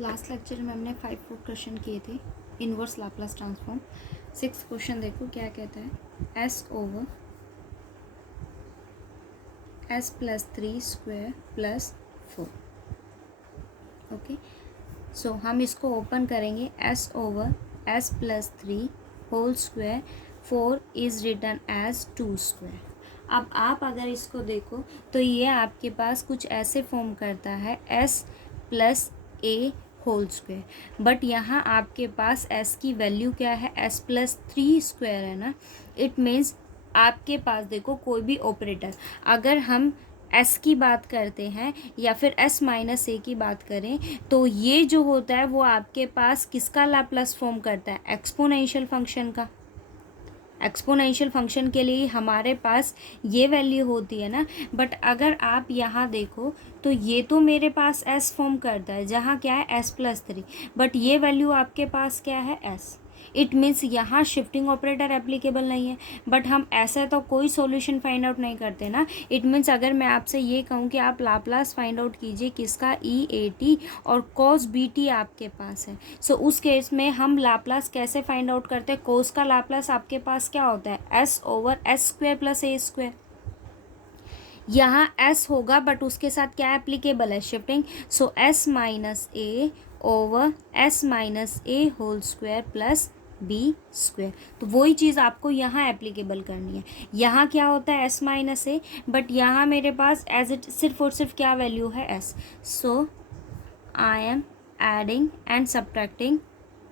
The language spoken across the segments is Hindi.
लास्ट लेक्चर में हमने 5 क्वेश्चन किए थे inverse Laplace transform. 6th question देखो क्या कहता है, S over S plus 3 square plus 4। Okay, so हम इसको ओपन करेंगे। S over S plus 3 whole square 4 is written as 2 square. अब आप अगर इसको देखो तो ये आपके पास कुछ ऐसे फॉर्म करता है, s plus a whole square. But यहाँ आपके पास एस की वैल्यू क्या है, एस प्लस 3 स्क्वायर है ना। इट मीन्स आपके पास देखो कोई भी ऑपरेटर, अगर हम एस की बात करते हैं या फिर एस माइनस ए की बात करें तो ये जो होता है वो आपके पास किसका लाप्लास फॉर्म करता है, एक्सपोनेंशियल फंक्शन का। एक्सपोनेंशियल फंक्शन के लिए हमारे पास ये वैल्यू होती है ना। बट अगर आप यहाँ देखो तो ये तो मेरे पास एस फॉर्म करता है, जहाँ क्या है एस प्लस 3, बट ये वैल्यू आपके पास क्या है एस। इट मीन्स यहाँ शिफ्टिंग ऑपरेटर एप्लीकेबल नहीं है। बट हम ऐसा तो कोई सॉल्यूशन फाइंड आउट नहीं करते ना। इट मीन्स अगर मैं आपसे ये कहूँ कि आप लाप्लास फाइंड आउट कीजिए किसका, ई ए टी और कॉस बी टी आपके पास है। सो उस केस में हम लाप्लास कैसे फाइंड आउट करते हैं, कोस का लाप्लास आपके पास क्या होता है, S over S square plus ए स्क्वायर। यहाँ एस होगा बट उसके साथ क्या एप्लीकेबल है, shifting. So S minus A over S minus A whole square plus B square. तो वही चीज़ आपको यहाँ एप्लीकेबल करनी है। यहाँ क्या होता है एस माइनस ए, बट यहाँ मेरे पास एज इट सिर्फ और सिर्फ क्या वैल्यू है s. So I am adding and subtracting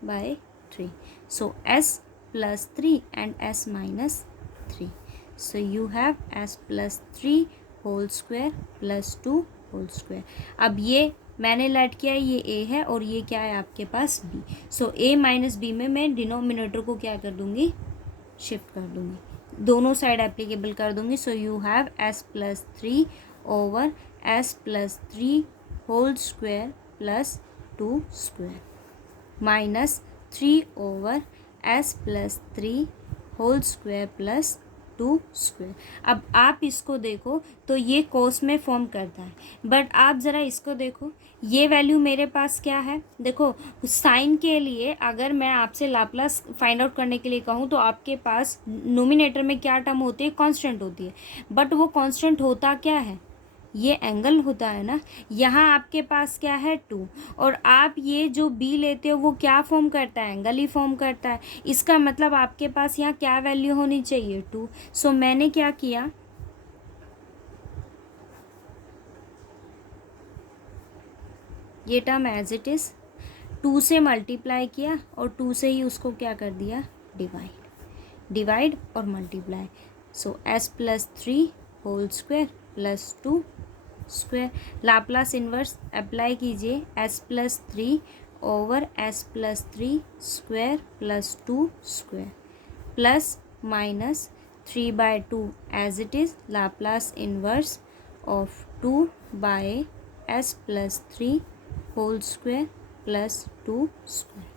by 3। So s plus 3 and s minus 3. So you have s plus 3 whole square plus 2 whole square. अब ये मैंने लेट किया है, ये a है और ये क्या है आपके पास b। So a minus B में मैं डिनोमिनेटर को क्या कर दूँगी, शिफ्ट कर दूँगी, दोनों साइड एप्लीकेबल कर दूँगी। So you have s plus 3 over s plus 3 whole square plus 2 square minus 3 over s plus 3 whole square plus 2 square. अब आप इसको देखो तो ये कोस में फॉर्म करता है, बट आप ज़रा इसको देखो, ये वैल्यू मेरे पास क्या है। देखो साइन के लिए अगर मैं आपसे लाप्लास फाइंड आउट करने के लिए कहूँ तो आपके पास नोमिनेटर में क्या टर्म होती है, कांस्टेंट होती है। बट वो कांस्टेंट होता क्या है, ये एंगल होता है ना। यहाँ आपके पास क्या है 2, और आप ये जो b लेते हो वो क्या फॉर्म करता है, एंगल ही फॉर्म करता है। इसका मतलब आपके पास यहाँ क्या वैल्यू होनी चाहिए 2। सो मैंने क्या किया, ये टर्म एज इट इज़ 2 से मल्टीप्लाई किया और 2 से ही उसको क्या कर दिया, डिवाइड और multiply. So s plus 3 whole square plus 2 square. Laplace inverse apply कीजिए, s plus 3 over s plus 3 square plus 2 square plus minus 3/2 as it is Laplace inverse of 2 by s plus 3 whole square plus 2 square.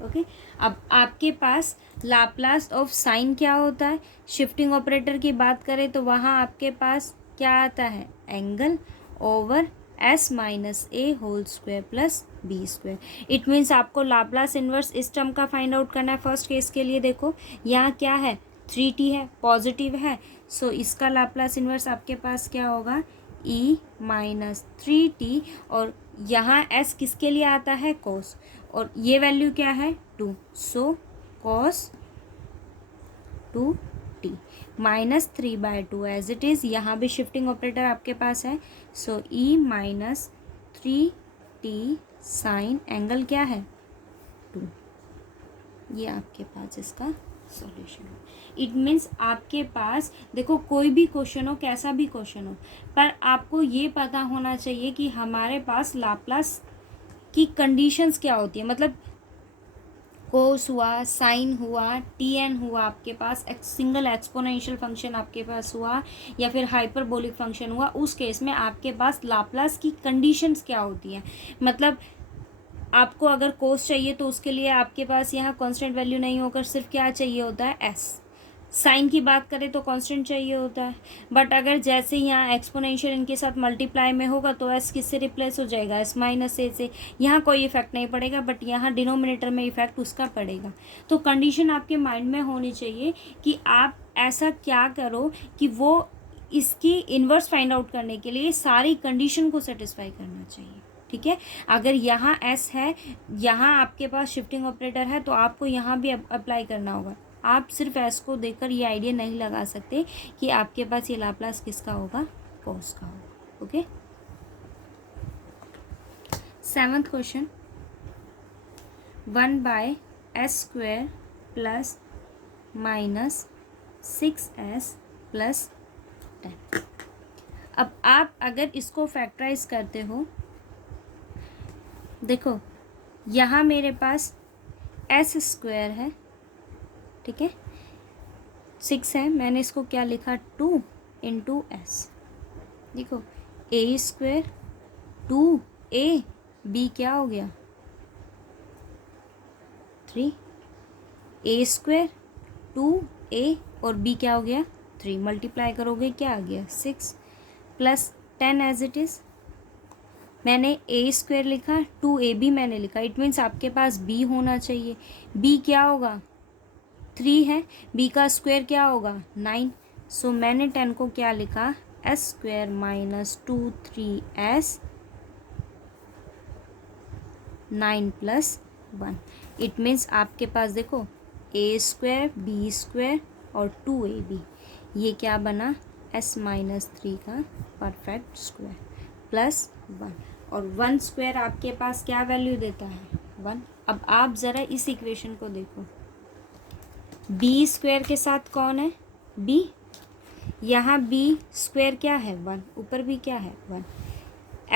Okay, अब आपके पास लाप्लास ऑफ साइन क्या होता है, शिफ्टिंग ऑपरेटर की बात करें तो वहाँ आपके पास क्या आता है, angle over s minus A whole square plus B square. It means आपको लाप्लास इन्वर्स इस टर्म का फाइंड आउट करना है। फर्स्ट केस के लिए देखो यहाँ क्या है, 3t है, पॉजिटिव है। सो इसका लाप्लास इन्वर्स आपके पास क्या होगा, e माइनस 3t, और यहाँ s किसके लिए आता है, कोस, और ये वैल्यू क्या है 2। So cos 2t minus 3/2 as it is, यहाँ भी शिफ्टिंग ऑपरेटर आपके पास है। So e minus 3t sine angle क्या है 2। ये आपके पास इसका सॉल्यूशन हो। इट मीन्स आपके पास देखो कोई भी क्वेश्चन हो, कैसा भी क्वेश्चन हो, पर आपको ये पता होना चाहिए कि हमारे पास लाप्लास की कंडीशंस क्या होती है। मतलब कोस हुआ, साइन हुआ, टी एन हुआ आपके पास, सिंगल एक्सपोनेंशियल फंक्शन आपके पास हुआ, या फिर हाइपरबोलिक फंक्शन हुआ, उस केस में आपके पास लाप्लास की कंडीशंस क्या होती हैं। मतलब आपको अगर कोस चाहिए तो उसके लिए आपके पास यहाँ कांस्टेंट वैल्यू नहीं होकर सिर्फ क्या चाहिए होता है एस। साइन की बात करें तो कांस्टेंट चाहिए होता है, बट अगर जैसे यहाँ एक्सपोनेंशियल इनके साथ मल्टीप्लाई में होगा तो एस किससे रिप्लेस हो जाएगा, एस माइनस ए से। यहाँ कोई इफेक्ट नहीं पड़ेगा, बट यहाँ डिनोमिनेटर में इफेक्ट उसका पड़ेगा। तो कंडीशन आपके माइंड में होनी चाहिए कि आप ऐसा क्या करो कि वो इसकी इन्वर्स फाइंड आउट करने के लिए सारी कंडीशन को सेटिस्फाई करना चाहिए। ठीक है, अगर यहाँ एस है, यहाँ आपके पास शिफ्टिंग ऑपरेटर है, तो आपको यहाँ भी अप्लाई करना होगा। आप सिर्फ एस को देखकर ये आइडिया नहीं लगा सकते कि आपके पास ये लाप्लास किसका होगा, कॉस का होगा। Okay, 7th question, 1/s² plus minus 6s plus 10। अब आप अगर इसको फैक्टराइज करते हो, देखो यहाँ मेरे पास s² है, ठीक है, 6 है, मैंने इसको क्या लिखा, 2 × s। देखो a² 2a, b क्या हो गया 3, a² 2a और b क्या हो गया 3, मल्टीप्लाई करोगे क्या आ गया 6 प्लस 10 एज इट इज़। मैंने a² लिखा, 2ab मैंने लिखा, इट मीन्स आपके पास b होना चाहिए। b क्या होगा 3 है, b का स्क्वायर क्या होगा 9। सो मैंने 10 को क्या लिखा, s² minus 2 3s 9 plus 1। It means आपके पास देखो a² b² और 2ab, ये क्या बना s माइनस 3 का परफेक्ट स्क्वायर प्लस 1, और 1² आपके पास क्या वैल्यू देता है 1। अब आप ज़रा इस इक्वेशन को देखो, b² के साथ कौन है b, यहाँ b² क्या है 1, ऊपर भी क्या है 1,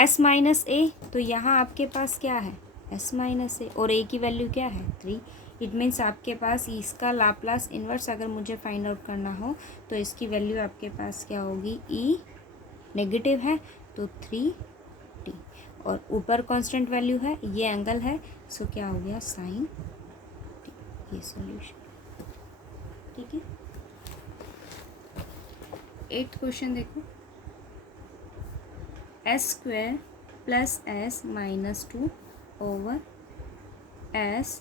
s माइनस a, तो यहाँ आपके पास क्या है s माइनस a और a की वैल्यू क्या है 3। इट मीन्स आपके पास इसका लाप्लास इन्वर्स अगर मुझे फाइंड आउट करना हो तो इसकी वैल्यू आपके पास क्या होगी, e नेगेटिव है तो 3t, और ऊपर कांस्टेंट वैल्यू है, ये एंगल है, सो क्या हो गया sin t। ये सॉल्यूशन, ठीक है। 8th क्वेश्चन देखो, s² plus s minus 2 over s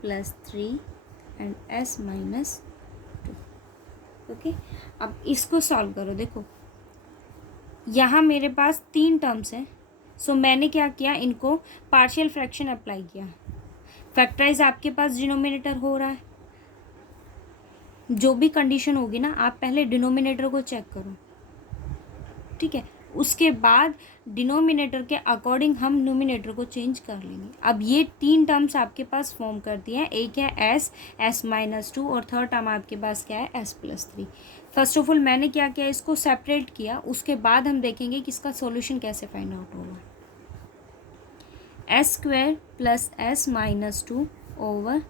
plus 3 and s minus 2। Okay, अब इसको सॉल्व करो। देखो यहाँ मेरे पास 3 टर्म्स हैं, सो मैंने क्या किया, इनको पार्शियल फ्रैक्शन अप्लाई किया। फैक्टराइज आपके पास डिनोमिनेटर हो रहा है, जो भी कंडीशन होगी ना आप पहले डिनोमिनेटर को चेक करो, ठीक है, उसके बाद डिनोमिनेटर के अकॉर्डिंग हम न्यूमिनेटर को चेंज कर लेंगे। अब ये 3 टर्म्स आपके पास फॉर्म करती हैं, एक है s माइनस 2 और थर्ड टर्म आपके पास क्या है s plus 3। First of all मैंने क्या किया, इसको सेपरेट किया, उसके बाद हम देखेंगे कि इसका सॉल्यूशन कैसे फाइंड आउट होगा। s² plus s minus 2 over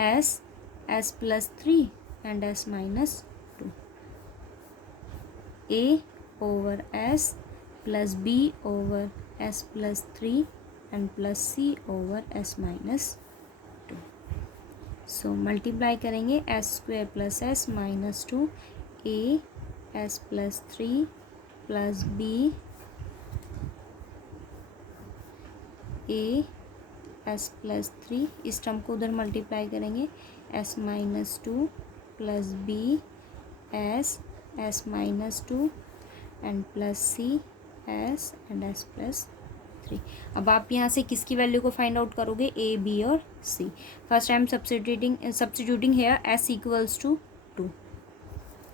s plus 3 and s minus 2, a over s plus b over s plus 3 and plus c over s minus 2। so multiply करेंगे s² plus s minus 2 a s plus 3 plus b a s plus 3, इस टर्म को उधर मल्टीप्लाई करेंगे s minus 2 plus b s minus 2 and plus c s and s plus 3। अब आप यहाँ से किसकी वैल्यू को फाइंड आउट करोगे, ए बी और C. First I am substituting here S equals to 2,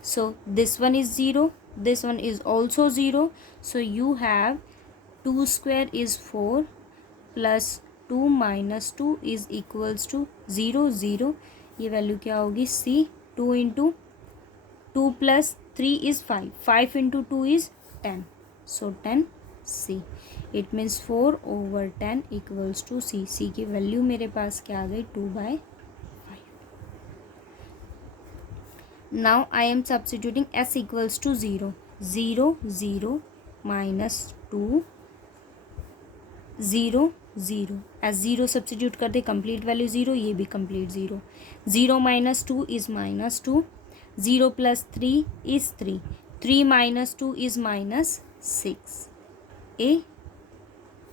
so this one is 0, this one is also 0, so you have 2² is 4 plus 2 minus 2 is equals to 0 0, ये वैल्यू क्या होगी C. 2 × 2 plus 3 is 5, 5 × 2 is 10, so 10 C। It means 4 over 10 equals to C। C की वैल्यू मेरे पास क्या आ गई 2/5। Now I am substituting S equals to 0, 0 0 minus 2 0 zero, S zero substitute कर दे, कंप्लीट वैल्यू ज़ीरो, ये भी complete zero. Zero minus two is minus two, zero plus three is three, three minus two is minus six. A,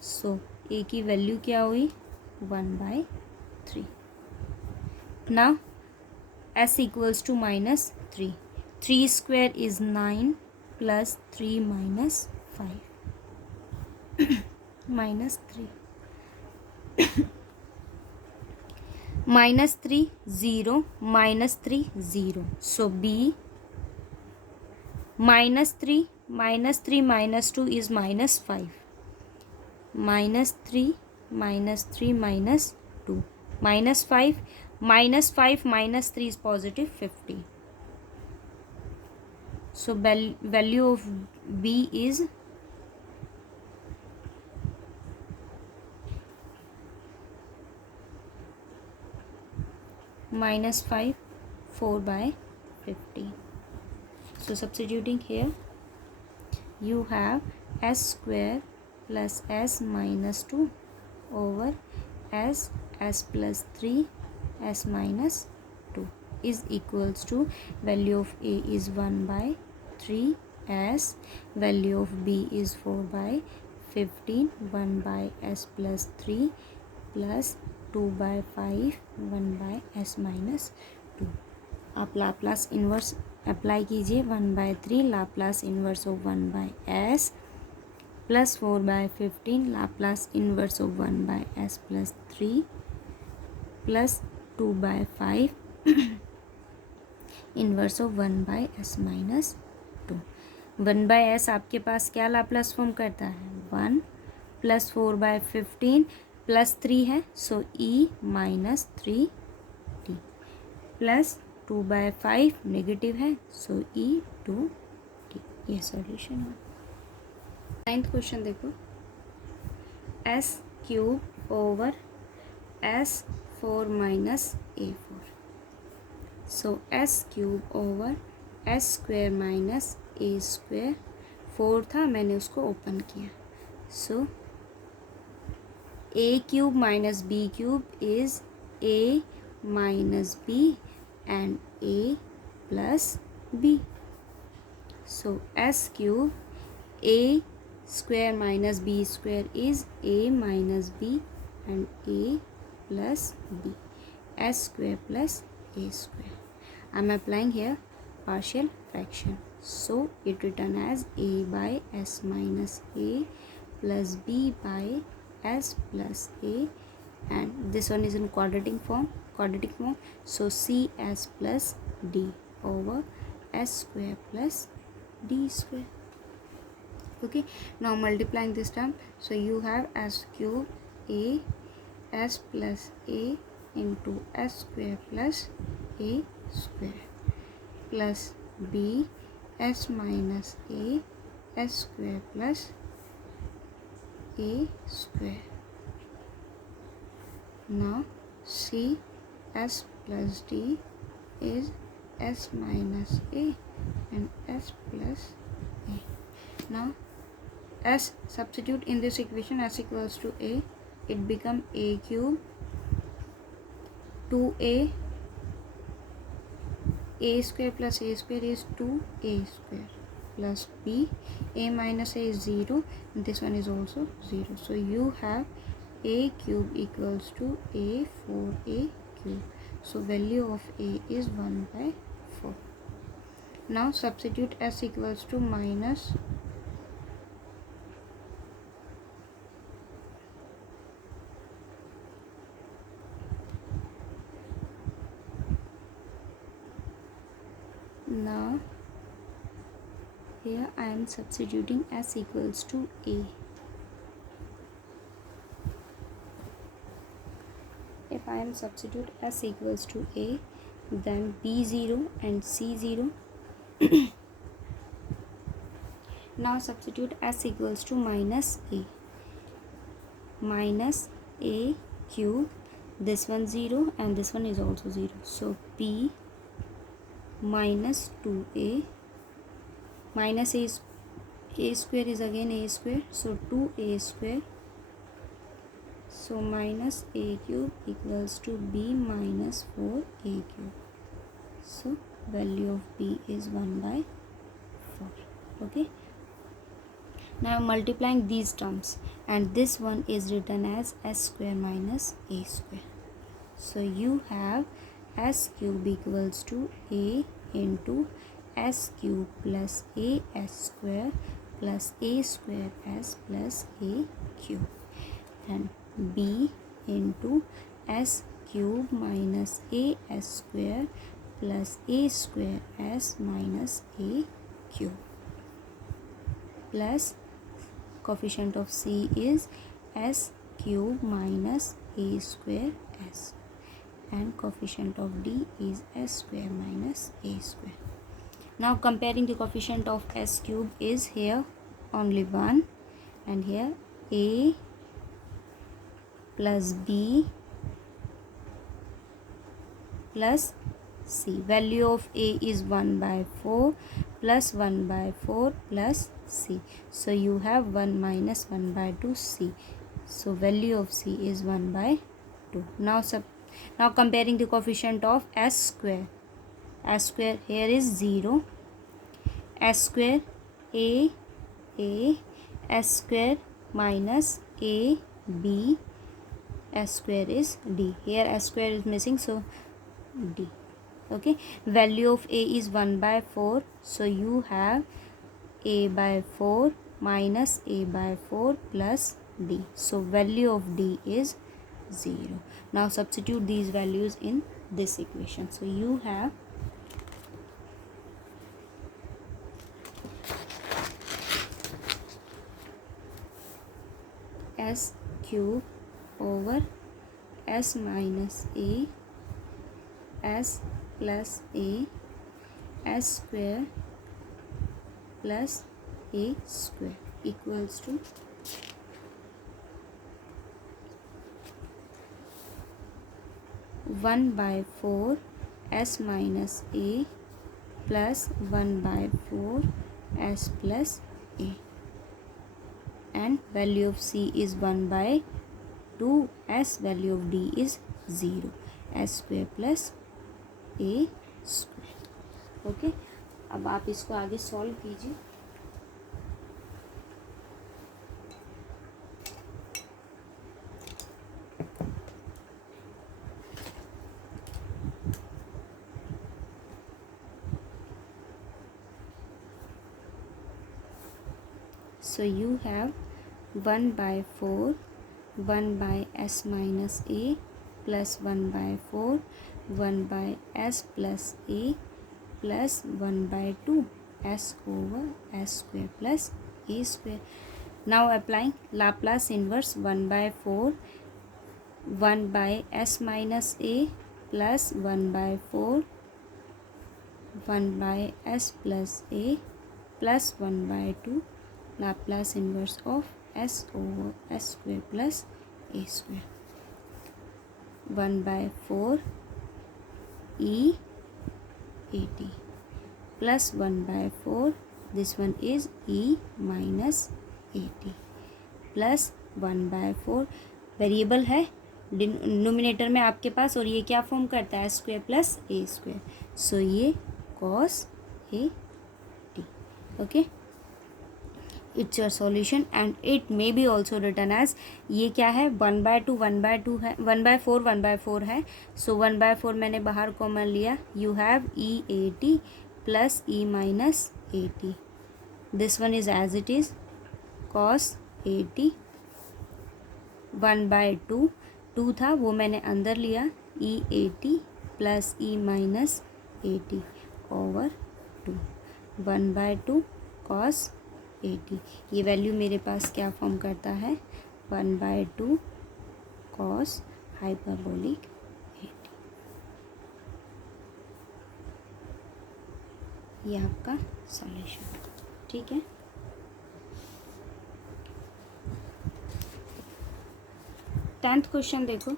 so A की वैल्यू क्या हुई, 1/3. Now s equals to minus 3. 3 square is 9 plus 3 minus 5. Minus 3. Minus 3, 0. Minus 3, 0. So B, minus 3 minus 3 minus 2 is minus 5. Minus 3 minus 3 minus 2. Minus 5. Minus 5 minus 3 is positive 50. So value of B is minus 5, 4/50. So substituting here, you have s square plus s minus 2 over s plus 3 s minus 2 is equals to value of A is 1/3, s value of B is 4/15, 1/s plus 3 plus 2/5, 1/s minus 2. आप लाप्लास इन्वर्स अप्लाई कीजिए, 1/3 Laplace inverse of 1/s plus 4/15 Laplace inverse of 1/s plus 3 plus 2/5 inverse of 1/s minus 2. 1/s आपके पास क्या लाप्लास फॉर्म करता है, 1 प्लस 4/15 प्लस 3 है, so e minus 3t plus 2/5 negative है, सो e 2t. ये सॉल्यूशन है. 9th क्वेश्चन देखो, s cube over s4 minus a4. So s cube over s square minus a square, 4 था, मैंने उसको ओपन किया. सो a cube minus b cube is a minus b and a plus b. So s cube a square minus b square is a minus b and a plus b. S square plus a square. I am applying here partial fraction. So it written as a by s minus a plus b by s plus a, and this one is in quadratic form. So cs plus d over s square plus d square. Okay, now multiplying this term, so you have s cube a s plus a into s square plus a square plus b s minus a s square plus a square. Now c s plus d is s minus a and s plus a. Now s substitute in this equation, s equals to a, it become a cube 2a square plus a square is 2a square plus b, a minus a is 0 and this one is also 0. So you have a cube equals to a 4a cube. So value of a is 1/4. Now substitute s equals to minus now here I am substituting s equals to a. If I am substitute s equals to a, then b0 and c0. Now substitute s equals to minus a cube, this one 0 and this one is also 0. So p minus 2a minus a square is again a square, so 2a square So minus a cube equals to b minus 4a cube. So value of b is 1/4. Okay. Now multiplying these terms, and this one is written as s square minus a square. So you have s cube equals to a into s cube plus a s square plus a square s plus a cube, and b into s cube minus a s square plus a square s minus a cube, plus coefficient of c is s cube minus a square s, and coefficient of d is s square minus a square. Now comparing the coefficient of s cube is here only 1, and here a plus b plus c. Value of a is 1/4 plus 1/4 plus c. So you have 1 minus 1/2 c. So value of c is 1/2. Now comparing the coefficient of s square. S square here is 0. S square a s square minus a b, s square is d. Here s square is missing, so d. Okay, value of a is 1/4, so you have a/4 minus a/4 plus d. So value of d is 0. Now substitute these values in this equation. So you have s cube over s minus a s plus a s square plus a square equals to 1/4 s minus a plus 1/4 s plus a, and value of c is 1/2 s, value of d is 0, s square plus a square. Okay, अब आप इसको आगे सॉल्व कीजिए. So you have 1/4 1 by s minus a plus 1/4 1 by s plus a plus 1/2 s over s square plus a square. Now applying Laplace inverse 1/4 1 by s minus a plus 1/4 1 by s plus a plus 1/2 Laplace inverse of s over s square plus a square. 1/4 e at plus 1/4, this one is e minus at plus 1/4. Variable है डिनोमिनेटर में आपके पास, और ये क्या फॉर्म करता है, स्क्वायर प्लस ए स्क्वायर. सो ये cos A t. Okay, it's your solution and it may be also written as, ये क्या है 1/2 1/2 है, 1/4 1/4 है. सो 1/4 मैंने बाहर कॉमन लिया. You have E A T plus E minus A T. This one is as it is cos A T. 1/2 2 था वो मैंने अंदर लिया, E A T plus E minus A T over 2. 1/2 cos A T. ये वैल्यू मेरे पास क्या फॉर्म करता है, 1/2 कॉस हाइपरबोलिक ए टी. ये आपका सॉल्यूशन. ठीक है, टेंथ क्वेश्चन देखो.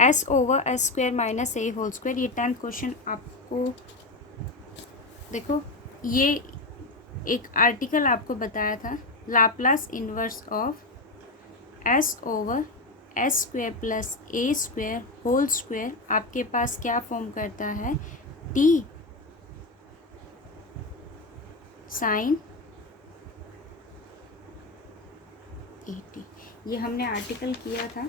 S over S square minus ए होल स्क्वायर. ये 10th क्वेश्चन आपको देखो ये एक आर्टिकल आपको बताया था, Laplace inverse of s over s square plus A square whole square आपके पास क्या फॉर्म करता है, टी साइन 80। ये हमने आर्टिकल किया था।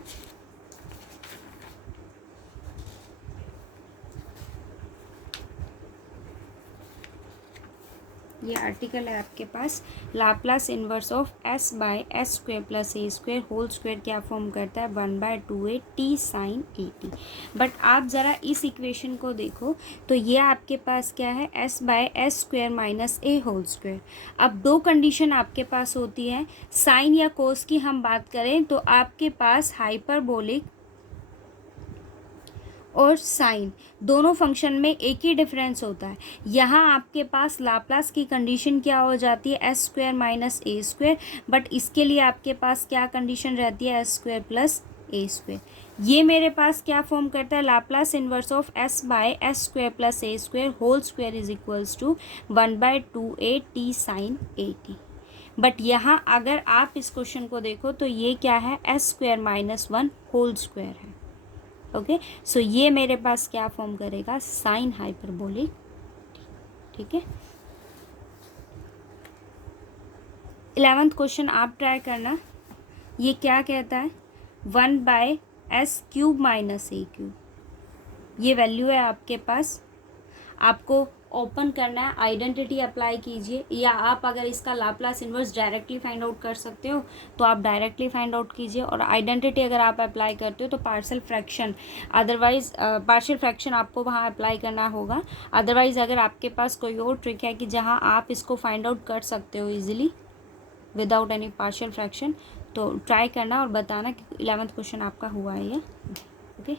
ये आर्टिकल है आपके पास, Laplace inverse of S by S square plus A square whole square क्या फॉर्म करता है, 1/2a टी साइन 80। बट आप ज़रा इस इक्वेशन को देखो तो ये आपके पास क्या है, s by S square minus A whole square. अब दो कंडीशन आपके पास होती है, साइन या कोस की हम बात करें तो आपके पास हाइपरबोलिक और साइन दोनों फंक्शन में एक ही डिफरेंस होता है। यहाँ आपके पास लाप्लास की कंडीशन क्या हो जाती है, s square minus a square, but इसके लिए आपके पास क्या कंडीशन रहती है, एस स्क्वेयर प्लस ए स्क्वेयर। ये मेरे पास क्या फॉर्म करता है, Laplace inverse of S by S square plus A square whole square is equals to 1/2a t sine 80। But यहाँ अगर आप इस क्वेश्चन को देखो तो ये क्या है, s square minus 1 whole square है। ओके, सो ये मेरे पास क्या फॉर्म करेगा, साइन हाइपरबोलिक। ठीक है, 11th क्वेश्चन आप ट्राई करना। ये क्या कहता है, 1/s³ माइनस a³। ये वैल्यू है आपके पास, आपको ओपन करना है, आइडेंटिटी अप्लाई कीजिए, या आप अगर इसका Laplace inverse directly find out कर सकते हो तो आप डायरेक्टली फाइंड आउट कीजिए, और आइडेंटिटी अगर आप अप्लाई करते हो तो partial fraction, otherwise partial fraction आपको वहाँ अप्लाई करना होगा। अदरवाइज अगर आपके पास कोई और ट्रिक है कि जहाँ आप इसको फाइंड आउट कर सकते हो easily without any partial fraction, तो ट्राई करना और बताना कि 11th क्वेश्चन आपका हुआ है ये। ओके।